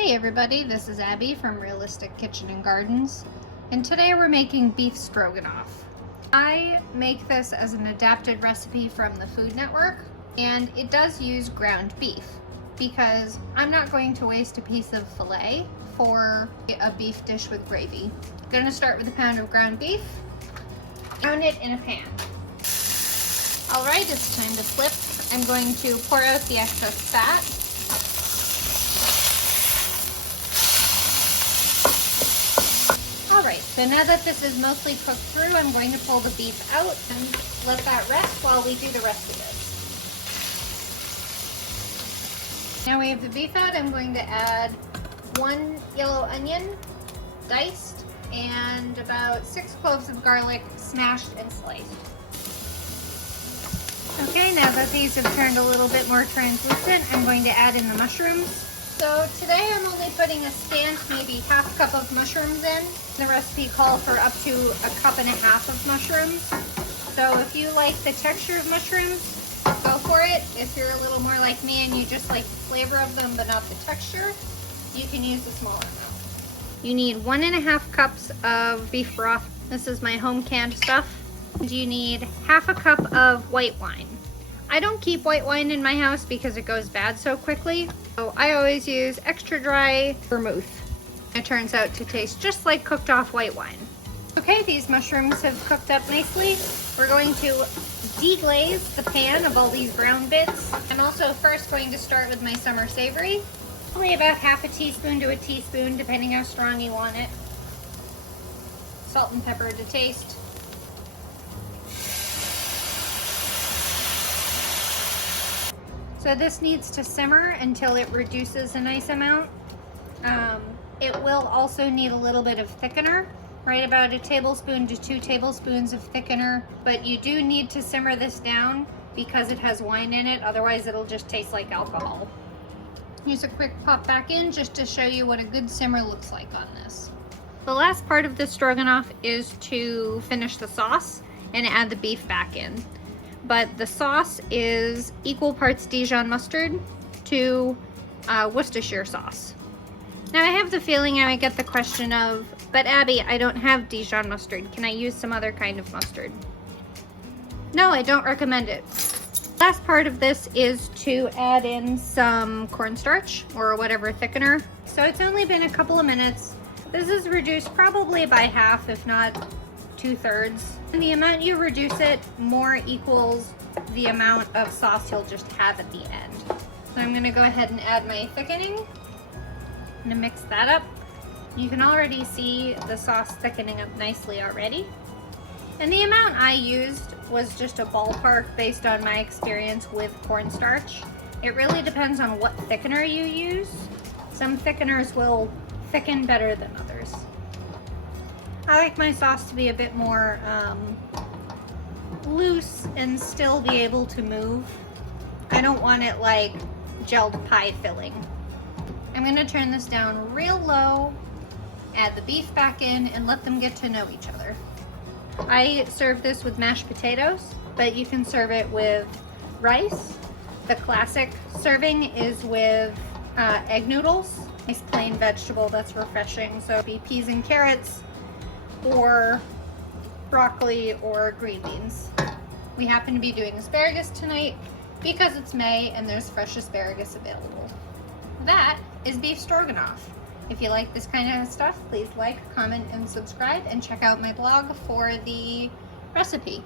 Hey everybody, this is Abby from Realistic Kitchen and Gardens, and today we're making beef stroganoff. I make this as an adapted recipe from the Food Network, and it does use ground beef because I'm not going to waste a piece of filet for a beef dish with gravy. I'm going to start with a pound of ground beef, pound it in a pan. Alright, it's time to flip. I'm going to pour out the excess fat. Alright, so now that this is mostly cooked through, I'm going to pull the beef out and let that rest while we do the rest of this. Now we have the beef out, I'm going to add 1 yellow onion, diced, and about 6 cloves of garlic, smashed and sliced. Okay, now that these have turned a little bit more translucent, I'm going to add in the mushrooms. So today I'm only putting a scant, maybe half cup of mushrooms in. The recipe calls for up to 1.5 cups of mushrooms. So if you like the texture of mushrooms, go for it. If you're a little more like me and you just like the flavor of them but not the texture, you can use a smaller amount. You need 1.5 cups of beef broth. This is my home canned stuff. And you need half a cup of white wine. I don't keep white wine in my house because it goes bad so quickly. So I always use extra dry vermouth. It turns out to taste just like cooked off white wine. Okay, these mushrooms have cooked up nicely. We're going to deglaze the pan of all these brown bits. I'm also first going to start with my summer savory. Probably about half a teaspoon to a teaspoon, depending how strong you want it. Salt and pepper to taste. So this needs to simmer until it reduces a nice amount. It will also need a little bit of thickener, right about 1 tablespoon to 2 tablespoons of thickener, but you do need to simmer this down because it has wine in it, otherwise it'll just taste like alcohol. Use a quick pop back in just to show you what a good simmer looks like on this. The last part of the stroganoff is to finish the sauce and add the beef back in. But the sauce is equal parts Dijon mustard to Worcestershire sauce. Now I have the feeling I might get the question of, but Abby, I don't have Dijon mustard. Can I use some other kind of mustard? No, I don't recommend it. Last part of this is to add in some cornstarch or whatever thickener. So it's only been a couple of minutes. This is reduced probably by half, if not 2/3. And the amount you reduce it more equals the amount of sauce you'll just have at the end. So I'm gonna go ahead and add my thickening. I'm gonna mix that up. You can already see the sauce thickening up nicely already. And the amount I used was just a ballpark based on my experience with cornstarch. It really depends on what thickener you use. Some thickeners will thicken better than others. I like my sauce to be a bit more loose and still be able to move. I don't want it like gelled pie filling. I'm gonna turn this down real low, add the beef back in, and let them get to know each other. I serve this with mashed potatoes, but you can serve it with rice. The classic serving is with egg noodles. Nice plain vegetable that's refreshing, so it'd be peas and carrots, or broccoli or green beans. We happen to be doing asparagus tonight because it's May and there's fresh asparagus available. That is beef stroganoff. If you like this kind of stuff, please like, comment, and subscribe, and check out my blog for the recipe.